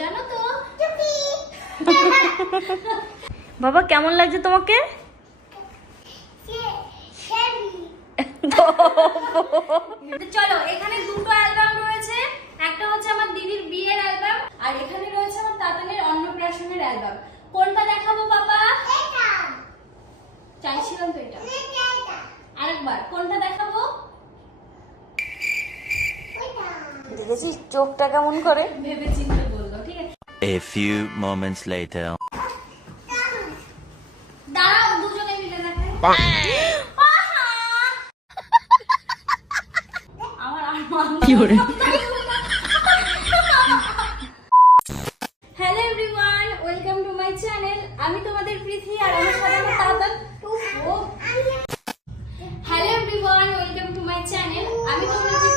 জানো তো? বাবা কেমন লাগছে তোমাকে? চলো, এখানে দুটো অ্যালবাম রয়েছে। একটা হচ্ছে আমার দিদির বিয়ের অ্যালবাম, আর এখানে রয়েছে আমার তাতানের অন্নপ্রাশনের অ্যালবাম। কোনটা দেখাবো বাবা? এটা চাইছিলাম তো, এটা। আরেকবার কোনটা দেখাবো? দেখেছিস চোখটা কেমন করে? ভেবে চিন্তে বললো, ঠিক আছে। A few moments later. দাঁড়াও, দুজনে মিলে দেখাই। আমার আর কি করে? Hello everyone, welcome to my channel. আমি তোমাদের পৃথ্বী, আর আমার সাথে আমার Tatan. Hello everyone, welcome to my channel. আমি তোমাদের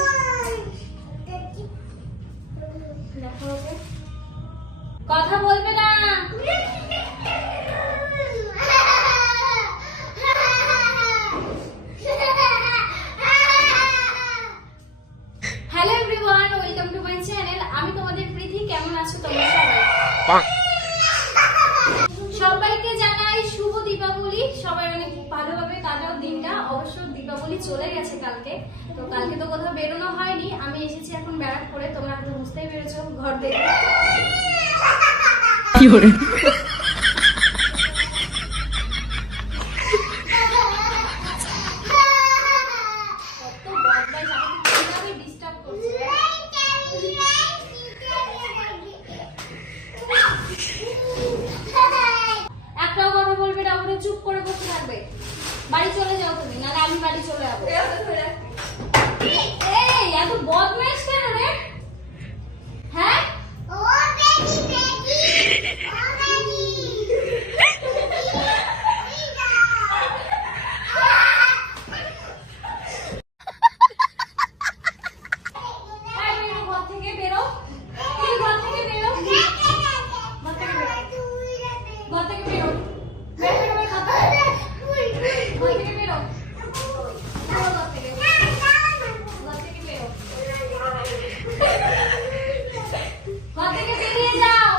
কথা বলবে না। Hello everyone, welcome to my channel. আমি তোমাদের পৃথ্বী। কেমন আছো তোমরা সবাই? সবাইকে জানাই শুভ দীপাবলি। সবাই অনেক ভালোভাবে কাটাও দিনটা। অবশ্য দীপাবলি চলে গেছে কালকে, তো কালকে তো কোথাও বেরোনো হয়নি। আমি এসেছি এখন ব্যারাকপুরে। তোমরা তো বুঝতেই পেরেছো, ঘর দেখতে। কি করে? একটাও কথা বলবে না, ওখানে চুপ করে বসে থাকবে। বাড়ি চলে যাও তুমি, নাহলে আমি বাড়ি চলে যাবো। এই এত বদমাইশ কেন রে? হ্যাঁ, ঘর থেকে বেরো, তুই ঘর থেকে বেরো, ঘর থেকে বেরো, ঘর থেকে বেরো, ঘর থেকে বেরো, ঘর থেকে বেরো, ঘর থেকে বেরিয়ে যাও।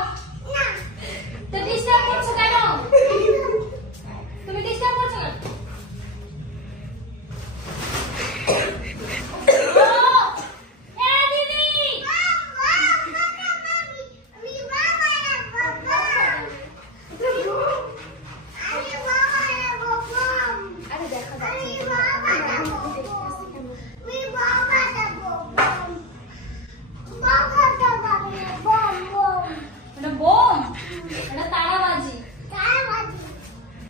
তো ডিস্টার্ব করছো কেন? তুমি ডিস্টার্ব করছো কেন? এটা বোম, এটা তারাবাজি,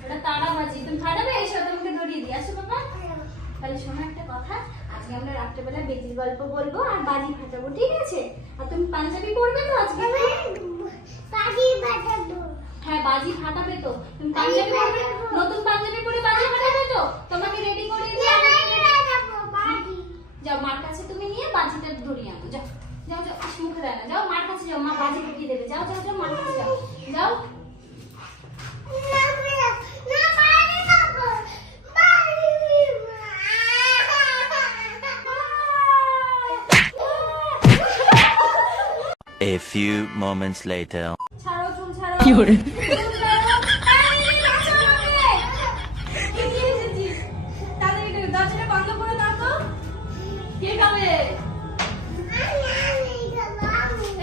এটা তারাবাজি। তুমি ফাটাবে? এসো, তোমাকে ধরিয়ে দিই। আসো বাবা। তাহলে শোনো একটা কথা, আজকে আমরা রাত্রেবেলা বেজির গল্প বলবো আর বাজি ফাটাবো, ঠিক আছে? আর তুমি পাঞ্জাবি পরবে তো আজকে? হ্যাঁ, বাজি ফাটাবে তো। তুমি পাঞ্জাবি পরবে, নতুন পাঞ্জাবি পরে বাজি ফাটাবে তো? তোমাকে রেডি করে দিয়ে যাও, মার কাছে তুমি নিয়ে বাজিটা ধরিয়ে আনো। যাও যাও যাও, আসি মুখে দেয় না। যাও মার কাছে যাও, মা বাজি ঢুকিয়ে দেবে। যাও যাও যাও, মার কাছে যাও, যাও। A few moments later. ছাড়ো, চুল ছাড়ো। কি করে? চুল ছাড়ো। এই, বাঁচাও আমাকে। কি নিয়ে এসেছিস? তাড়াতাড়ি করে দরজাটা বন্ধ করে দাও তো। কে খাবে?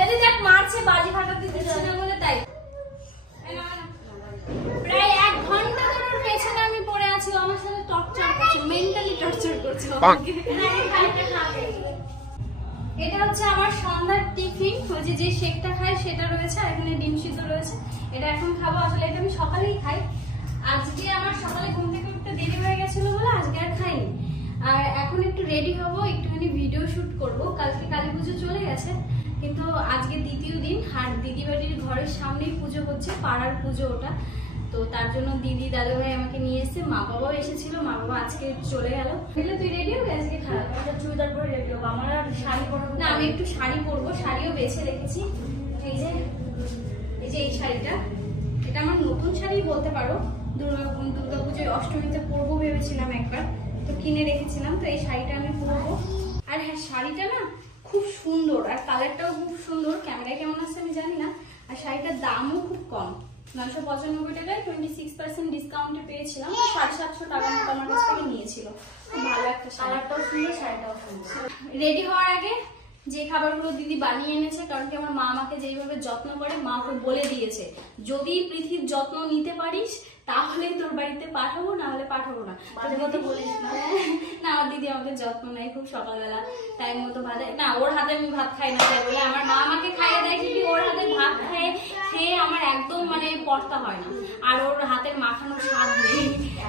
এই যে দেখ, মারছে, বাজি ফাটাতে দিচ্ছে না বলে তাই। এই নাও, নাও। প্রায় 1 ঘন্টা ধরে ওর পেছনে আমি পড়ে আছি। ও আমার সাথে টর্চার করছে, মেন্টালি টর্চার করছে আমাকে। এটা হচ্ছে আমার সন্ধ্যার টিফিন। ওই যে শেকটা খাই সেটা রয়েছে, আর এখানে ডিম সিদ্ধ রয়েছে। এটা এখন খাবো। আসলে এটা আমি সকালেই খাই। আজকে আমার সকালে ঘুম থেকে উঠতে দেরি হয়ে গেছিল বলে আজকে আর খাইনি। আর এখন একটু রেডি হবো, একটুখানি ভিডিও শুট করব। কালকে কালী পুজো চলে গেছে, কিন্তু আজকে দ্বিতীয় দিন। আর দিদি বাড়ির ঘরের সামনেই পুজো হচ্ছে, পাড়ার পুজো ওটা। তো তার জন্য দিদি দাদু ভাই আমাকে নিয়ে এসেছে, মা বাবাও এসেছিল। মা বাবা আজকে চলে গেল। তুই রেডি হবে আজকে? খারাপ চুড়িদার পরে রেডি হবো। আমার আর শাড়ি পরবো না, আমি একটু শাড়ি পরবো। শাড়িও বেছে রেখেছি। এই যে এই শাড়িটা, এটা আমার নতুন শাড়ি বলতে পারো। দুর্গাপুজোয় অষ্টমীতে পরবো ভেবেছিলাম একবার, তো কিনে রেখেছিলাম। তো এই শাড়িটা আমি পরবো। আর হ্যাঁ, শাড়িটা না খুব সুন্দর, আর কালারটাও খুব সুন্দর। ক্যামেরায় কেমন আসছে আমি জানি না, শাড়িটার দামও খুব কম, 995 টাকায় 26% ডিসকাউন্টে পেয়েছিলাম। 750 টাকার মতো আমার কাছ থেকে নিয়েছিল। খুব ভালো একটা কালারটাও সুন্দর, শাড়িটাও সুন্দর। রেডি হওয়ার আগে যে খাবারগুলো দিদি বানিয়ে এনেছে, কারণ কি আমার মা আমাকে যেইভাবে যত্ন করে, মা ওকে বলে দিয়েছে যদি পৃথিবীর যত্ন নিতে পারিস তাহলে তোর বাড়িতে পাঠাবো, না হলে পাঠাবো না। কথা বলিস না। না, আমার দিদি আমাকে যত্ন নেয় খুব, সকালবেলা টাইম মতো ভাত দেয় না, ওর হাতে আমি ভাত খাই না তাই বলে আমার মা আমাকে খাইয়ে দেয়, কিন্তু ওর হাতে ভাত খেয়ে আমার একদম মানে পড়তা হয় না। আর ওর হাতের মাখানোর স্বাদ নেই,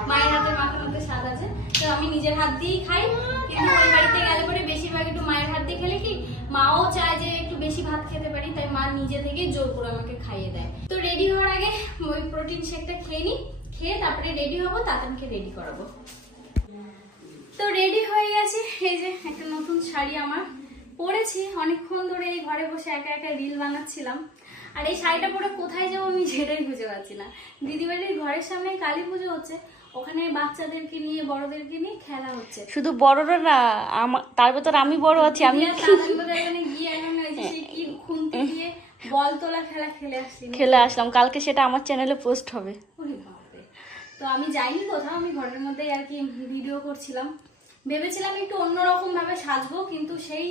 মায়ের হাতের মাখানোতে স্বাদ আছে। তো আমি নিজের হাত দিয়েই খাই, কিন্তু ওই বাড়িতে গেলে পরে বেশিরভাগ একটু মায়ের হাত দিয়ে খেলে কি মাও চায় যে একটু বেশি ভাত খেতে পারি, তাই মা নিজে থেকে জোর করে আমাকে খাইয়ে দেয়। তো রেডি হওয়ার আগে ওই প্রোটিন শেকটা খেয়ে নিই, খেয়ে তারপরে রেডি হবো, তাতানকে রেডি করাবো। তো রেডি হয়ে গেছি, এই যে একটা নতুন শাড়ি আমার পরেছি, অনেকক্ষণ ধরে এই ঘরে বসে একা একা রিল বানাচ্ছিলাম। আর এই শাড়িটা পরে কোথায় যাবো আমি সেটাই বুঝে পাচ্ছি না। দিদিবাড়ির ঘরের সামনে কালী পুজো হচ্ছে, ওখানে বাচ্চাদেরকে নিয়ে বড়দেরকে নিয়ে খেলা হচ্ছে। শুধু বড়রা না, তার ভেতর আমি বড় আছি। আমি গিয়ে এখন কি খুনতে গিয়ে বল তোলা খেলা খেলে আসলাম। কালকে সেটা আমার চ্যানেলে পোস্ট হবে। তো আমি যাইনি কোথাও, আমি ঘরের মধ্যেই আর কি ভিডিও করছিলাম। ভেবেছিলাম একটু অন্যরকম ভাবে সাজবো, কিন্তু সেই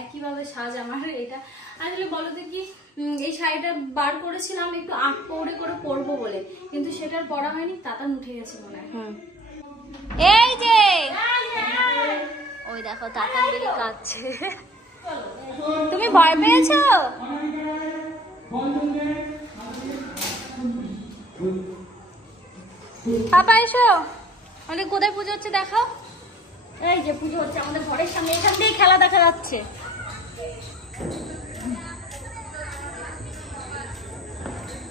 একই ভাবে সাজ আমার এটা। আসলে বলো তো কি, এই শাড়িটা বার করেছিলাম একটু আট পৌড়ে করে পরবো বলে, কিন্তু সেটার পরা হয়নি, তাতান উঠে গেছে মনে হয়। এই যে ওই দেখো তাতান বেরিয়ে কাঁদছে। তুমি ভয় পেয়েছো? পাপা এসো, আমাদের কোথায় পুজো হচ্ছে দেখাও। এই যে পুজো হচ্ছে আমাদের ঘরের সামনে, এখান থেকে খেলা দেখা যাচ্ছে।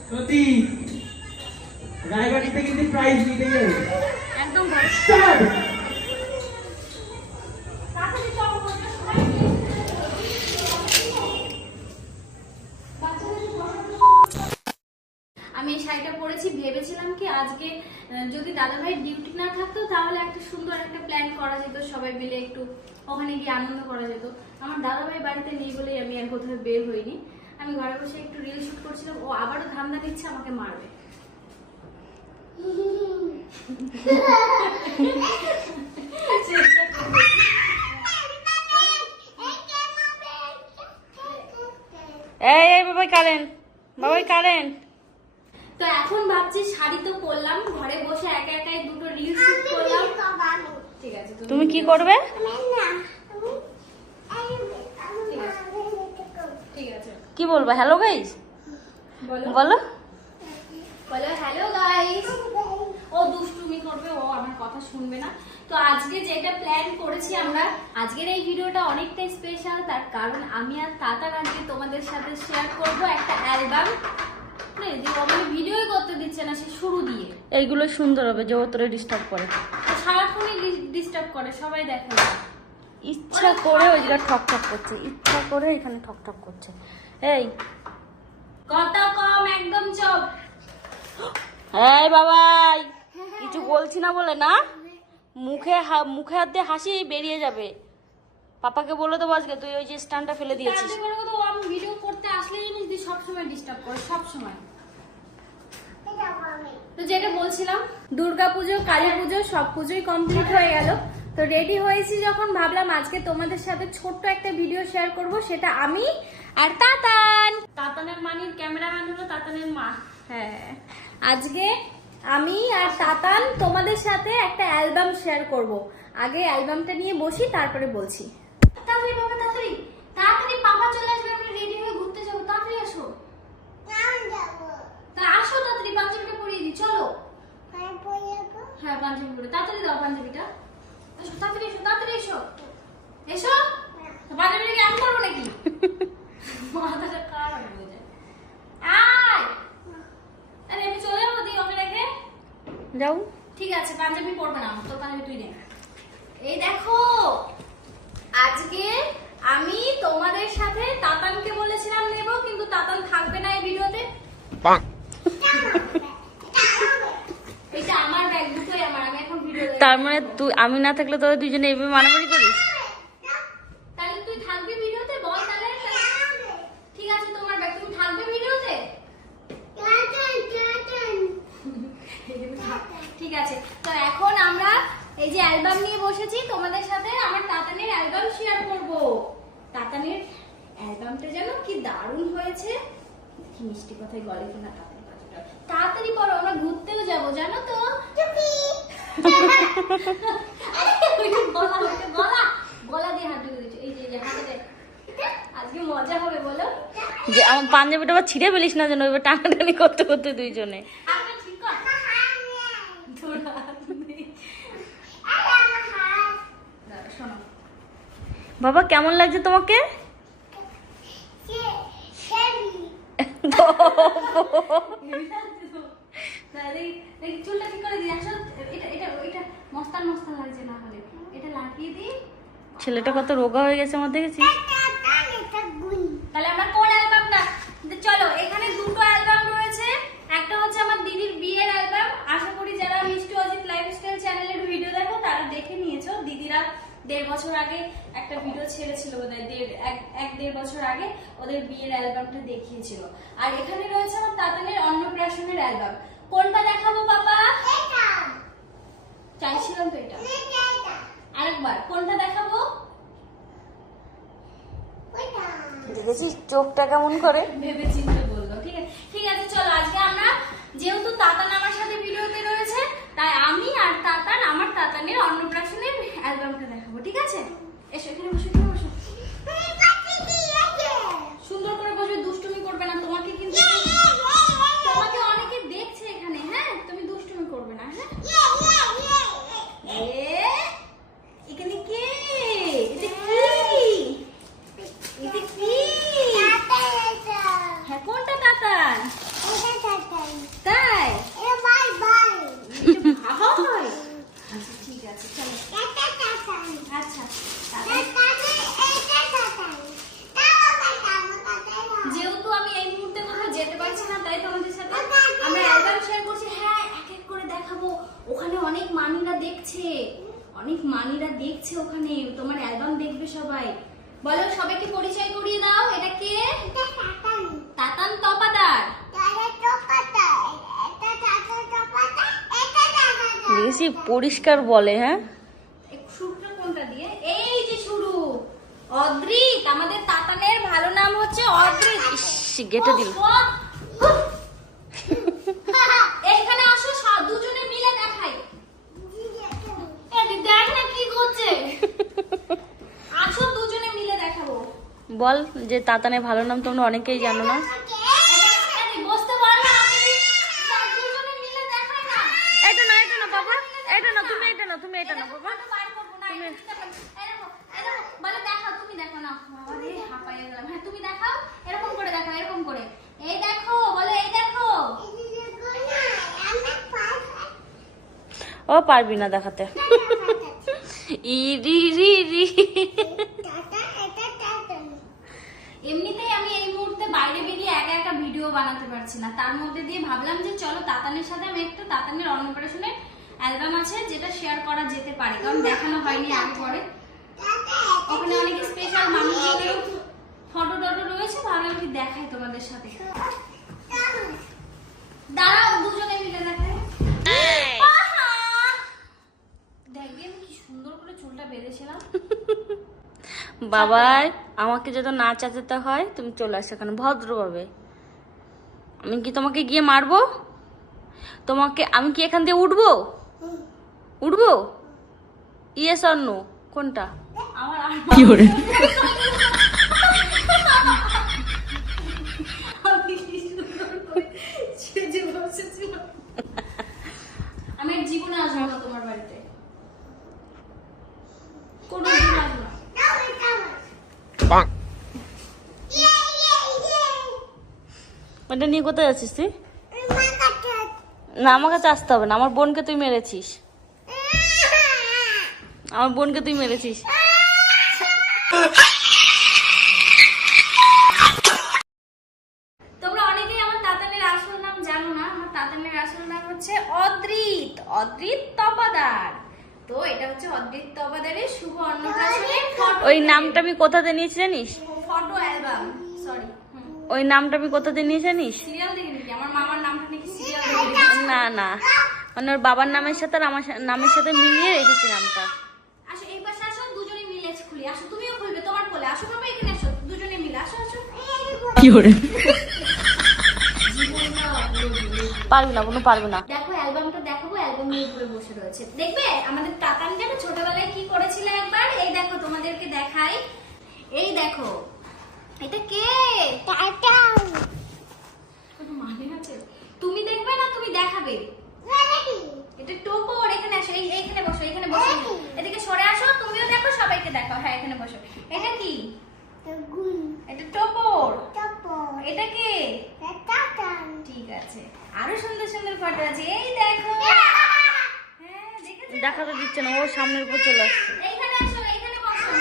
সত্যি রায়বাড়িতে কিন্তু প্রাইজ নিতে যাবে একদম আমি এই শাড়িটা পরেছি, ভেবেছিলাম কি আজকে যদি দাদা ভাই ডিউটি না থাকতো তাহলে একটা সুন্দর একটা প্ল্যান করা যেত, সবাই মিলে একটু ওখানে গিয়ে আনন্দ করা যেত। আমার দাদা ভাই বাড়িতে নেই বলেই আমি আর কোথাও বের হইনি। আমি ঘরে বসে একটু রিল শুট করছিলাম, ও আবারও ধান্দা নিচ্ছে আমাকে মারবে। এই বাবাই কারেন্ট, বাবাই কারেন্ট। তো এখন ভাবছি শাড়ি তো পরলাম, ঘরে বসে একা একাই দুটো রিল শুট করলাম। ঠিক আছে, তুমি কি করবে? ঠিক আছে, কি বলবো? হ্যালো গাইস বলো বলো। বলো হ্যালো গাইস। ও দুষ্টুমি করবে, ও আমার কথা শুনবে না। তো আজকে যেটা প্ল্যান করেছি আমরা, আজকের এই ভিডিওটা অনেকটাই স্পেশাল, তার কারণ আমি আর তাতান আজকে তোমাদের সাথে শেয়ার করব একটা অ্যালবাম। ভিডিওই করতে দিচ্ছে না সে শুরু দিয়ে। এইগুলো সুন্দর হবে, যে ও তোরে ডিস্টার্ব করে, সারাক্ষণই ডিস্টার্ব করে, সবাই দেখে। ইচ্ছা করে ওই জায়গা ঠক ঠক করছে, ইচ্ছা করে এখানে ঠক ঠক করছে। এই কথা কম, একদম চুপ। এই বাবাই, কিছু বলছি না বলে না, মুখে হাত দিয়ে হাসি বেরিয়ে যাবে। পাপাকে বলে দেবো আজকে তুই ওই যে স্ট্যান্ডটা ফেলে দিয়েছিস। আমি ভিডিও করতে আসলে জিনিস দিয়ে সবসময় ডিস্টার্ব করে, সবসময়। তো যেটা বলছিলাম, দুর্গাপুজো, কালী পুজো সব পুজোই কমপ্লিট হয়ে গেল। তো রেডি হয়েছি যখন, ভাবলাম আজকে তোমাদের সাথে ছোট্ট একটা ভিডিও শেয়ার করব, সেটা আমি আর তাতান। তাতানের মানির ক্যামেরাম্যান হলো তাতানের মা। হ্যাঁ, আজকে আমি আর তাতান তোমাদের সাথে একটা অ্যালবাম শেয়ার করব। আগে অ্যালবামটা নিয়ে বসি, তারপরে বলছি। তাড়াতাড়ি বাবা, তাড়াতাড়ি তাড়াতাড়ি, পাপা চলে আসবে, আমরা রেডি হয়ে ঘুরতে যাবো। তাড়াতাড়ি আসো, তা আসো তাড়াতাড়ি, পাঞ্জাবিটা পরিয়ে দিই, চলো। হ্যাঁ পাঞ্জাবি পরে, তাড়াতাড়ি দাও পাঞ্জাবিটা। এসো তাড়াতাড়ি, এসো তাড়াতাড়ি, এসো এসো। পাঞ্জাবিটা কি আমি করবো নাকি? মাথাটা খারাপ হয়ে যায়। আয়, আরে আমি চলে যাবো, দিই ওকে রেখে যাও। ঠিক আছে, পাঞ্জাবি পরবে না, তো পাঞ্জাবি তুই নে। এই দেখো, আজকে আমি তোমাদের সাথে তাতানকে বলেছিলাম নেব, কিন্তু তাতান থাকবে না এই ভিডিওতে। এটা আমার ব্যাগ, দুটোই আমার, আমি এখন ভিডিও। তার মানে তুই, আমি না থাকলে তোরা দুজনে এইভাবে মারামারি করিস? তাহলে তুই থাকবি ভিডিওতে, বল তাহলে। ঠিক আছে, তোমার ব্যাগ, তুমি থাকবে ভিডিওতে। অ্যালবামটা যেন কি দারুণ হয়েছে। কি মিষ্টি কথাই বলে কিনা, তাড়াতাড়ি পড়ো, আমরা ঘুরতেও যাবো জানো তো। গলা দিয়ে হাঁটু দিয়েছো, এই যে হাতে দেখ, আজকে মজা হবে বলো। যে আমার পাঞ্জাবিটা আবার ছিঁড়ে ফেলিস না যেন, এবার টানাটানি করতে করতে দুইজনে। আপনি ঠিক কর। শোনো বাবা কেমন লাগছে তোমাকে? চুলটা ঠিক করে দিই, আসলে এটা মস্তান মস্তান লাগছে, না হলে এটা লাগিয়ে দিই। ছেলেটা কত রোগা হয়ে গেছে আমার দেখেছিস? তাহলে আমরা কোন অ্যালবামটা, চলো এখানে দুটো অ্যালবাম রয়েছে। একটা হচ্ছে আমার দিদির বিয়ের অ্যালবাম, আশা করি যারা মিষ্টি অজিত লাইফস্টাইল চ্যানেলের ভিডিও দেখো তারা দেখে নিয়েছো। দিদিরা 1.5 বছর আগে একটা ভিডিও ছেড়েছিল বোধহয়, 1.5 বছর আগে ওদের বিয়ের অ্যালবামটা দেখিয়েছিল। আর এখানে রয়েছে আমার তাতানের অন্নপ্রাশনের অ্যালবাম। কোনটা দেখাবো বাবা? চাইছিলাম তো এটা। আরেকবার কোনটা দেখাবো? দেখেছিস চোখটা কেমন করে? ভেবে চিন্তে বললো। ঠিক আছে ঠিক আছে, চলো আজকে আমরা, যেহেতু তাতান আমার সাথে ভিডিওতে রয়েছে, তাই আমি আর তাতান আমার তাতানের অন্নপ্রাশনের অ্যালবামটা দেখাবো। ঠিক আছে, এসো এখানে বসো, এখানে বসো। সুন্দর করে বসবে, দুষ্টুমি করবে না। তোমাকে কিন্তু তোমাকে অনেকে দেখছে এখানে, হ্যাঁ? তুমি দুষ্টুমি করবে না, হ্যাঁ? এখানে কে? এটা কি? এটা কি? হ্যাঁ, কোনটা তাতান? তাই? এটা হয়? আচ্ছা, ঠিক আছে, চলো। আচ্ছা, যেহেতু আমি এই মুহূর্তে কোথাও যেতে পারছি না, তাই তোমাদের সাথে আমরা অ্যালবাম শেয়ার করছি। হ্যাঁ, এক এক করে দেখাবো। ওখানে অনেক মানিরা দেখছে, অনেক মানিরা দেখছে ওখানে, তোমার অ্যালবাম দেখবে সবাই। বলো, সবাইকে পরিচয় করিয়ে দাও। এটা কে? তাতান তপাদার। বেশি পরিষ্কার বলে। হ্যাঁ, শুরুটা কোনটা দিয়ে? এই যে শুরু, অদ্রিত। আমাদের তাতানের ভালো নাম হচ্ছে অদ্রিত। গেটে দিল। এখানে আসো, দুজনে মিলে দেখাই। দেখ না কি করছে, আসো দুজনে মিলে দেখাবো। বল যে তাতানের ভালো নাম তোমরা অনেকেই জানো না। বসতে পারো না, দুজনে মিলে দেখাই না। এটা না, এটা না বাবা, এটা না, তুমি এটা না, তুমি এটা না বাবা। বার করবো না, এই দেখো, বলে দেখাও, তুমি দেখো না। বাবা রে, হাঁপাইয়ে গেলাম। হ্যাঁ, তুমি দেখাও, এরকম করে দেখাও, এরকম করে। এই দেখো, বলে এই দেখো। ও পারবি না দেখাতে। ইরি রি রি। এমনিতেই আমি এই মুহূর্তে বাইরে বেরিয়ে একা একা ভিডিও বানাতে পারছি না, তার মধ্যে দিয়ে ভাবলাম যে চলো তাতানের সাথে আমি একটু তাতানের অন্নপ্রাশনের অ্যালবাম আছে যেটা শেয়ার করা যেতে পারে, কারণ দেখানো হয়নি আগে পরে। ওখানে অনেক স্পেশাল মানুষজনেরও ফটো টটো রয়েছে, ভাবলাম কি দেখাই তোমাদের সাথে। দাঁড়াও, দুজনে মিলে দেখাই। দেখবেন কি সুন্দর করে চুলটা বেঁধেছিলাম। বাবাই আমাকে যদি না চাচাতে হয় তুমি চলে আসো এখানে ভদ্রভাবে। আমি কি তোমাকে গিয়ে মারবো? তোমাকে আমি কি এখান দিয়ে উঠবো? উঠবো? ইয়েস অর নো কোনটা? আমার কি করে? আমি জীবনে আসবো না তোমার বাড়িতে, কোনোদিন আসবো না। ওটা নিয়ে কোথায় আছিস তুই? না আমার কাছে আসতে হবে না, আমার বোনকে তুই মেরেছিস, আমার বোনকে তুই মেরেছিস। তোমরা অনেকেই আমার তাতানের আসল নাম জানো না। আমার তাতানের আসল নাম হচ্ছে অদ্রিত, অদ্রিত তপাদার। তো এটা হচ্ছে অদ্রিত তপাদারের শুভ অন্নপ্রাশনের ফটো। ওই নামটা আমি কোথাতে নিয়েছি জানিস? Photo album, sorry. ওই নামটা আমি কোথাতে নিয়েছি জানিস? সিরিয়াল দেখে নাকি? আমার মামার নামটা নাকি সিরিয়াল দেখে। না না, মানে ওর বাবার নামের সাথে আর আমার নামের সাথে মিলিয়ে রেখেছি নামটা। আসো এই পাশে আসো, দুজনে মিলে খুলি। আসো, তুমিও খুলবে তোমার কোলে। আসো বাবা, এখানে আসো, দুজনে মিলে আসো আসো। পারবি না বোন, পারবি না। দেখো অ্যালবামটা দেখাবো, অ্যালবামের উপরে বসে রয়েছে। দেখবে আমাদের তাতানটা না ছোটবেলায় কি করেছিল একবার, এই দেখো তোমাদেরকে দেখাই, এই দেখো এটা কে, কোনো মানে আছে? তুমি দেখবে না তুমি দেখাবে, এটা টোপর। এখানে আসো, এইখানে বসো, এখানে বসো, এদিকে সরে আসো, তুমিও দেখো, সবাইকে দেখাও। হ্যাঁ এখানে বসো। এটা কি? এটা টোপর। এটা কে? ঠিক আছে, আরো সুন্দর সুন্দর ফটো আছে, এই দেখো। হ্যাঁ দেখেছো? দেখাতে দিচ্ছে না, ও সামনের উপর চলে আসছে। এইখানে আসো, এইখানে বসো।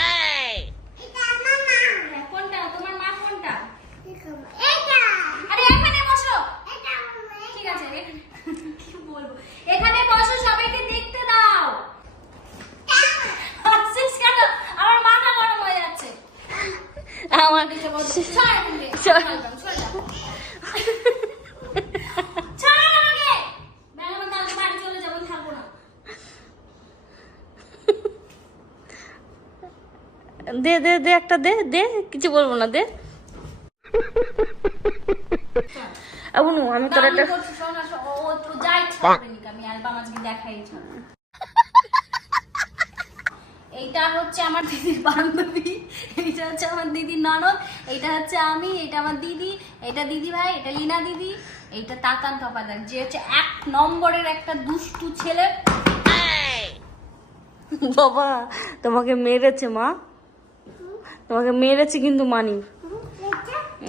হ্যাঁ, কোনটা তোমার মা, কোনটা? আরে এখানে বসো। ঠিক আছে, কি বলবো, এখানে বসো, সবাইকে দেখতে দাও। হাসছিস কেন? আমার মাথা গরম হয়ে যাচ্ছে। আমার ছাড় আমাকে, ছাড় দাও। ছাড় আমাকে, বেলা কালকে বাড়ি চলে যাবো, থাকবো না। দে দে দে, একটা দে দে, কিছু বলবো না, দে। আবুনু আমি তোর একটা এইটা হচ্ছে আমার দিদির বান্ধবী, এইটা হচ্ছে আমার দিদির ননদ, এইটা হচ্ছে আমি, এটা আমার দিদি, এটা দিদি ভাই, এটা লীনা দিদি, এইটা তাতান তপাদার, যে হচ্ছে 1 নম্বরের একটা দুষ্টু ছেলে। বাবা তোমাকে মেরেছে মা, তোমাকে মেরেছে কিন্তু মানি।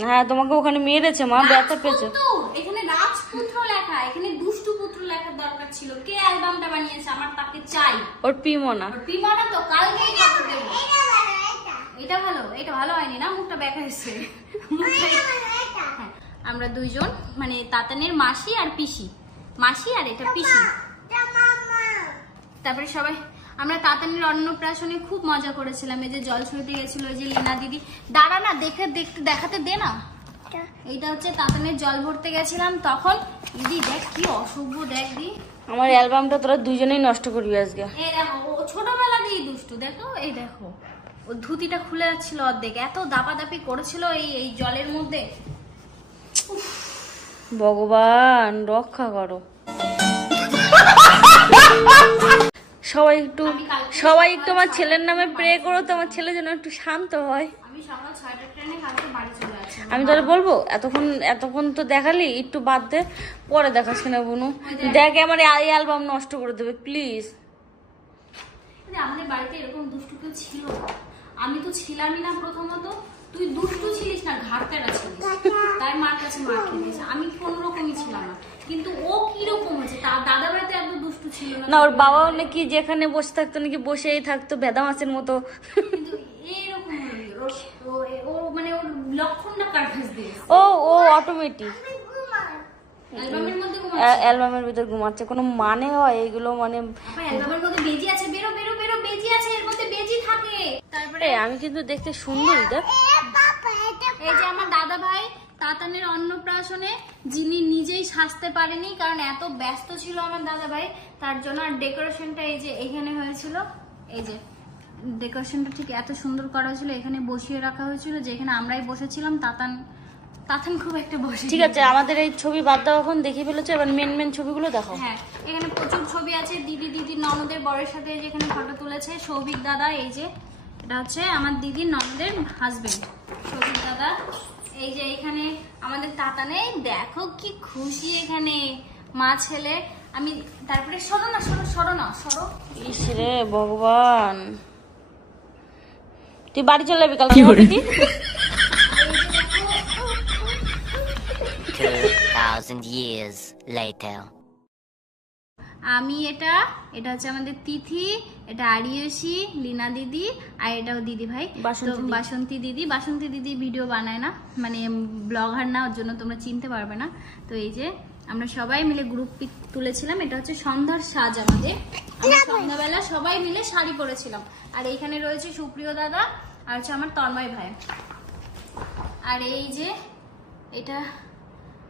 হ্যাঁ তোমাকে ওখানে মেরেছে মা, ব্যথা পেয়েছে। এখানে রাজপুত্র লেখা, এখানে দুষ্টু পুত্র লেখার দরকার ছিল। কে অ্যালবামটা বানিয়েছে? আমার তাকে চাই। ওর পিমনা। ওর পিমাটা তো কালকেই খবর দেব। এটা ভালো, এটা ভালো হয়নি না, মুখটা ব্যাকা হয়েছে। হ্যাঁ, আমরা দুইজন মানে তাতানের মাসি আর পিসি, মাসি আর এটা পিসি। তারপরে সবাই আমরা তাতানের অন্নপ্রাশনে খুব মজা করেছিলাম। এই যে জল ছুঁতে গেছিল, ওই যে লীনা দিদি, দাঁড়া না, দেখাতে দে না। এইটা হচ্ছে তাতানের জল ভরতে গেছিলাম তখন। দিদি দেখ কি অসভ্য, দেখ দি আমার অ্যালবামটা তোরা দুজনেই নষ্ট করবি আজকে। এই দেখো, ও ছোটবেলা দিয়ে দুষ্টু, দেখো এই দেখো, ও ধুতিটা খুলে যাচ্ছিল অর্ধেক, এত দাপাদাপি করেছিল এই জলের মধ্যে। ভগবান রক্ষা করো। সবাই একটু আমার ছেলের নামে প্রে করো তো, আমার ছেলে যেন একটু শান্ত হয়। আমি সকাল 6টার ট্রেনে কালকে বাড়ি চলে আসছি। আমি তাহলে বলবো এতক্ষণ তো দেখালি, একটু বাদ দে, পরে দেখাস কিনা বুনু। দেখ আমার এই অ্যালবাম নষ্ট করে দেবে প্লিজ। আমাদের বাড়িতে এরকম দুষ্টু কেউ ছিল না, আমি তো ছিলামই না। প্রথমত তুই দুষ্টু ছিলিস না, ঘাটতেরা ছিলিস, তাই মার কাছে মার খেয়েছিস। আমি কোন রকমই ছিলাম না, কিন্তু ও কিরকম হচ্ছে, তার দাদা ভাই তো এত দুষ্টু ছিল না। ওর বাবাও নাকি যেখানে বসে থাকতো নাকি বসেই থাকতো ভেদা মাছের মতো। কিন্তু এইরকম ও মানে ওর লক্ষণটা কার কাছ দিয়ে? ও অটোমেটিক অ্যালবামের মধ্যে অ্যালবামের ভিতর ঘুমাচ্ছে, কোনো মানে হয় এগুলো? মানে অ্যালবামের মধ্যে বেজি আছে, বেরো বেরো বেরো, বেজি আছে, এর মধ্যে বেজি থাকে। তারপরে আমি কিন্তু দেখতে সুন্দরী দেখ। এই যে আমার দাদা ভাই তাতানের অন্নপ্রাশনে, যিনি নিজেই সাজতে পারেনি কারণ এত ব্যস্ত ছিল আমার দাদা ভাই, তার জন্য। আর ডেকোরেশনটা এই যে এখানে হয়েছিল, এই যে ডেকোরেশনটা ঠিক এত সুন্দর করা হয়েছিল, এখানে বসিয়ে রাখা হয়েছিল, যেখানে আমরাই বসেছিলাম। তাতান খুব একটা বসে। ঠিক আছে, আমাদের এই ছবি বাদ দাও, এখন দেখে ফেলেছো, এবার মেন ছবিগুলো দেখো। হ্যাঁ, এখানে প্রচুর ছবি আছে, দিদি ননদের বরের সাথে যেখানে ফটো তুলেছে সৌভিক দাদা। এই যে এটা হচ্ছে আমার দিদির ননদের হাজবেন্ড সৌভিক দাদা। এই যে এখানে আমাদের তাতানে, দেখো কি খুশি এখানে মা ছেলে। আমি তারপরে সরো না। ইস রে ভগবান, তুই বাড়ি চলে যাবি কালকে নাকি? 2,000 years later. আমি এটা হচ্ছে আমাদের তিথি, এটা আরিয়সী, লীনা দিদি, আর এটাও দিদি ভাই বাসন্তী দিদি ভিডিও বানায় না, মানে ব্লগার না, ওর জন্য তোমরা চিনতে পারবে না। তো এই যে আমরা সবাই মিলে গ্রুপ পিক তুলেছিলাম। এটা হচ্ছে সন্ধ্যার সাজ আমাদের, আমরা সন্ধ্যাবেলা সবাই মিলে শাড়ি পরেছিলাম। আর এইখানে রয়েছে সুপ্রিয় দাদা, আর হচ্ছে আমার তন্ময় ভাই। আর এই যে এটা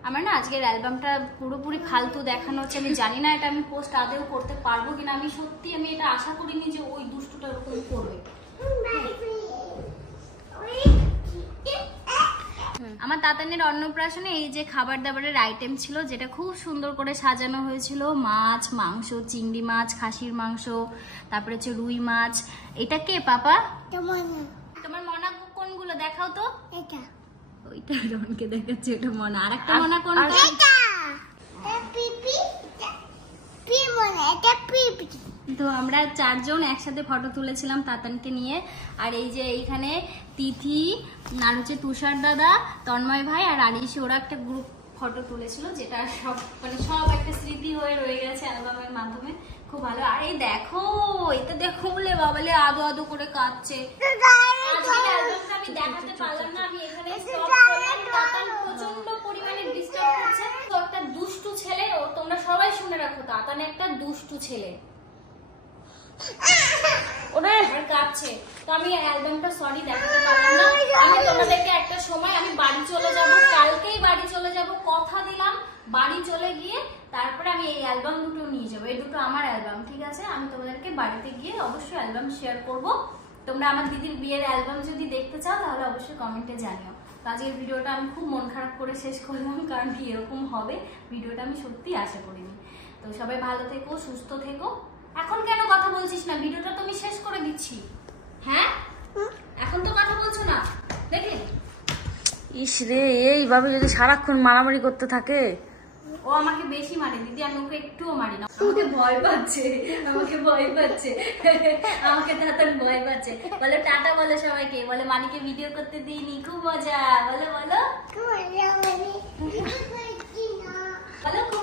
আমার না আজকের অ্যালবামটা পুরোপুরি ফালতু দেখানো হচ্ছে, আমি জানি না এটা আমি পোস্ট আদেও করতে পারবো কিনা। আমি এটা আশা করিনি যে ওই দুষ্টুটা ওরকম করবে। আমার তাতানের অন্নপ্রাশনে এই যে খাবার দাবারের আইটেম ছিল, যেটা খুব সুন্দর করে সাজানো হয়েছিল। মাছ, মাংস, চিংড়ি মাছ, খাসির মাংস, তারপরে হচ্ছে রুই মাছ। এটা কে পাপা? তোমার মনা কোনগুলো দেখাও তো। ওইটা রনকে দেখাচ্ছে, ওটা মনা। আর একটা মনা কোনটা? তো আমরা 4 জন একসাথে ফটো তুলেছিলাম তাতানকে নিয়ে। আর এই যে এইখানে তিথি, আর হচ্ছে তুষার দাদা, তন্ময় ভাই আর আরিশি, ওরা একটা গ্রুপ ফটো তুলেছিল, যেটা সব মানে সব একটা স্মৃতি হয়ে রয়ে গেছে অ্যালবামের মাধ্যমে। খুব ভালো। আর এই দেখো, এটা দেখো বলে বাবালে আদো আদো করে কাঁদছে। আজকের অ্যালবামটা আমি দেখাতে পারলাম না, আমি এখানে স্টপ করলাম। তাতান প্রচন্ড পরিমাণে ডিস্টার্ব করছে। তো একটা দুষ্টু ছেলে, ও তোমরা সবাই শুনে রাখো, তাতান একটা দুষ্টু ছেলে। ওরে আর কাঁদছে। তো আমি অ্যালবামটা সরি দেখাতে পারলাম না। আমি তোমাদেরকে একটা সময় আমি বাড়ি চলে যাব, কালকেই বাড়ি চলে যাব, কথা দিলাম। বাড়ি চলে গিয়ে তারপরে আমি এই অ্যালবাম দুটো নিয়ে যাবো। এই দুটো আমার অ্যালবাম, ঠিক আছে? আমি তোমাদেরকে বাড়িতে গিয়ে অবশ্যই অ্যালবাম শেয়ার করব। তোমরা আমার দিদির বিয়ের অ্যালবাম যদি দেখতে চাও তাহলে অবশ্যই কমেন্টে জানিও। তো আজকের ভিডিওটা আমি খুব মন খারাপ করে শেষ করলাম, কারণ কি এরকম হবে ভিডিওটা আমি সত্যি আশা করিনি। তো সবাই ভালো থেকো, সুস্থ থেকো। এখন কেন কথা বলছিস না? ভিডিওটা তো আমি শেষ করে দিচ্ছি। হ্যাঁ, এখন তো কথা বলছো না, দেখলি? ইস রে, এইভাবে যদি সারাক্ষণ মারামারি করতে থাকে। ও আমাকে বেশি মারে দিদি, আমি ওকে একটুও মারি না। আমাকে ভয় পাচ্ছে, আমাকে ভয় পাচ্ছে, আমাকে তাতান ভয় পাচ্ছে। বলো টাটা, বলো সবাইকে, বলো মানিকে ভিডিও করতে দিইনি, খুব মজা। বলো বলো বলো, খুব